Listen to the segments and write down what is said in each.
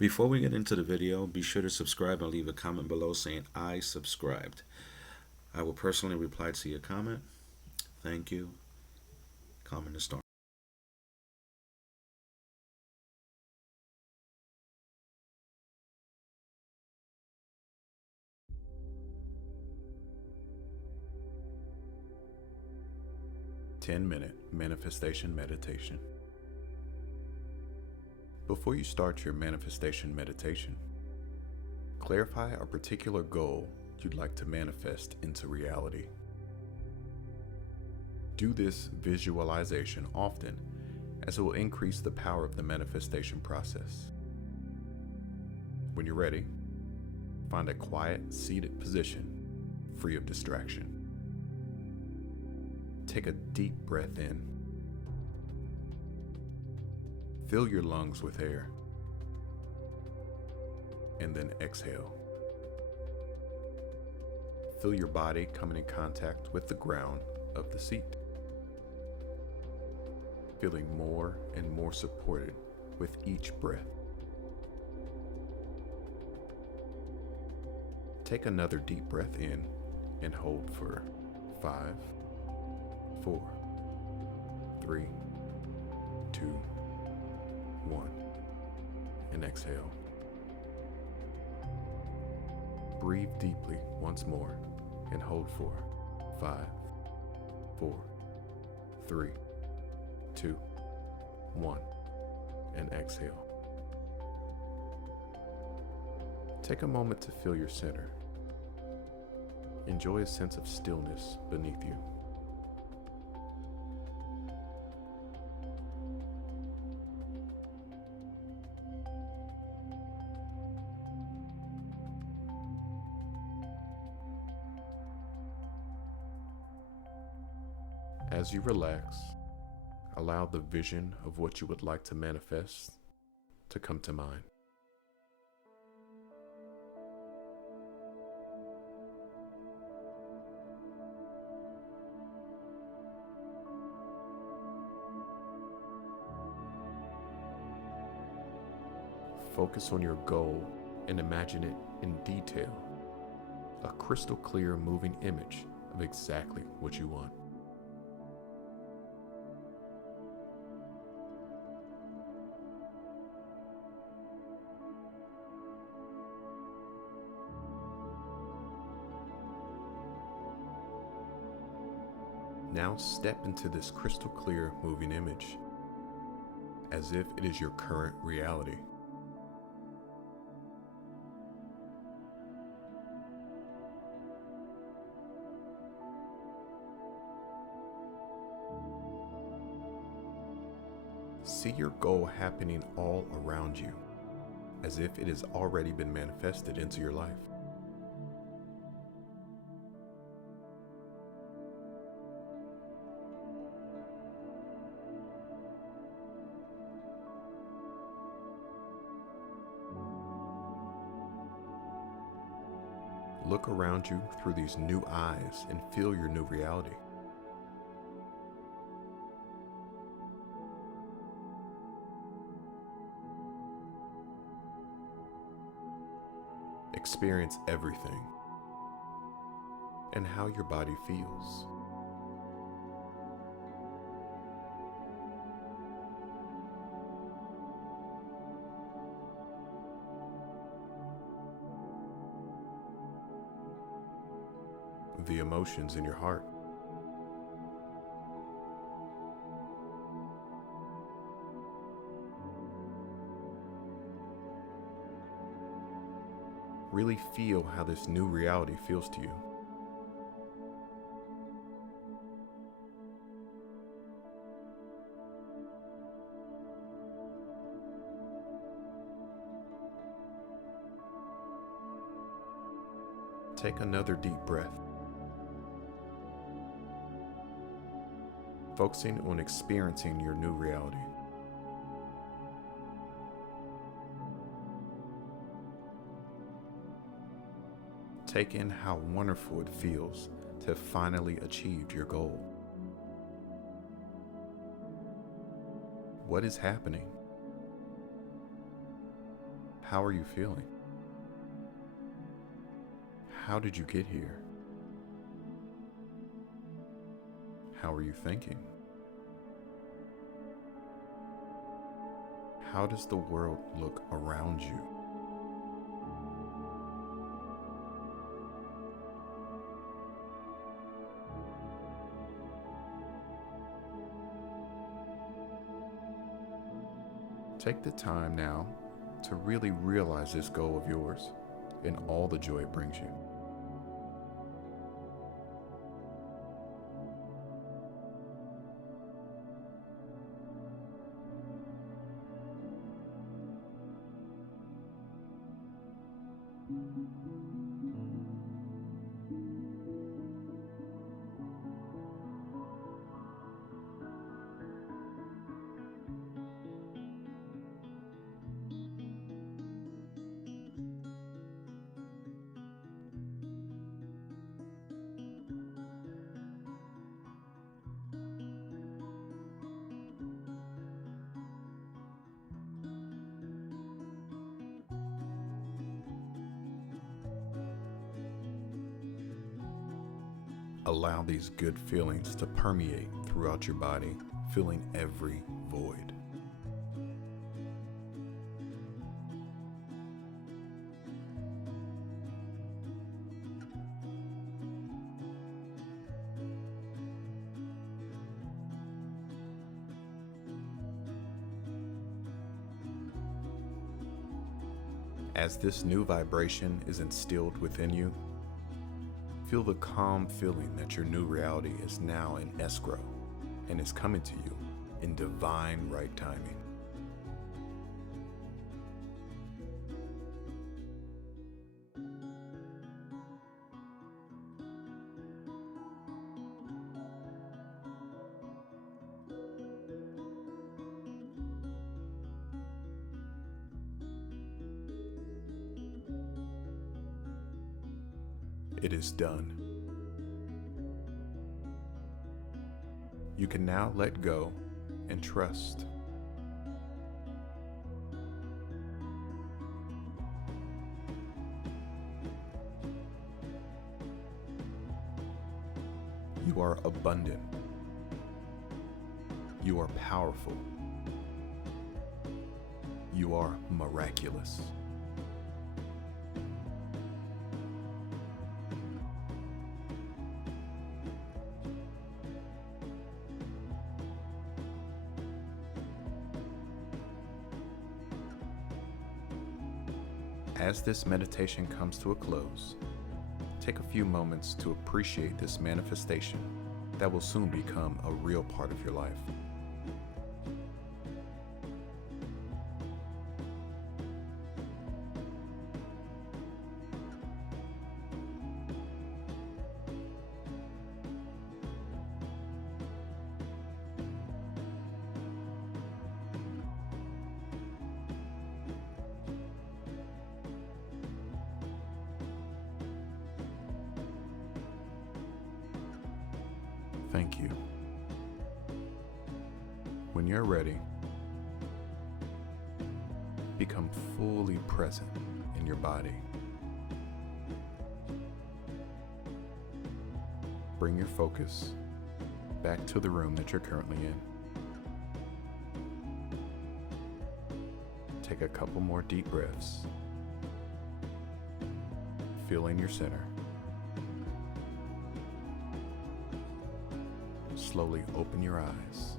Before we get into the video, be sure to subscribe and leave a comment below saying I subscribed. I will personally reply to your comment. Thank you. Calming the storm. 10-minute manifestation meditation. Before you start your manifestation meditation, clarify a particular goal you'd like to manifest into reality. Do this visualization often, as it will increase the power of the manifestation process. When you're ready, find a quiet, seated position, free of distraction. Take a deep breath in. Fill your lungs with air, and then exhale. Feel your body coming in contact with the ground of the seat, feeling more and more supported with each breath. Take another deep breath in and hold for 5, 4, 3, 2, 1, and exhale. Breathe deeply once more and hold for 5, 4, 3, 2, 1, and exhale. Take a moment to feel your center. Enjoy a sense of stillness beneath you. As you relax, allow the vision of what you would like to manifest to come to mind. Focus on your goal and imagine it in detail, a crystal clear moving image of exactly what you want. Now step into this crystal clear moving image, as if it is your current reality. See your goal happening all around you, as if it has already been manifested into your life. Look around you through these new eyes and feel your new reality. Experience everything and how your body feels. The emotions in your heart. Really feel how this new reality feels to you. Take another deep breath, focusing on experiencing your new reality. Take in how wonderful it feels to have finally achieved your goal. What is happening? How are you feeling? How did you get here? How are you thinking? How does the world look around you? Take the time now to really realize this goal of yours and all the joy it brings you. Allow these good feelings to permeate throughout your body, filling every void. As this new vibration is instilled within you, feel the calm feeling that your new reality is now in escrow and is coming to you in divine right timing. It is done. You can now let go and trust. You are abundant. You are powerful. You are miraculous. As this meditation comes to a close, take a few moments to appreciate this manifestation that will soon become a real part of your life. Thank you. When you're ready, become fully present in your body. Bring your focus back to the room that you're currently in. Take a couple more deep breaths. Feel in your center. Slowly open your eyes.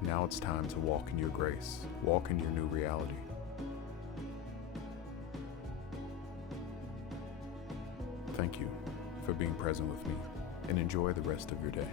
Now it's time to walk in your grace, walk in your new reality. Thank you for being present with me, and enjoy the rest of your day.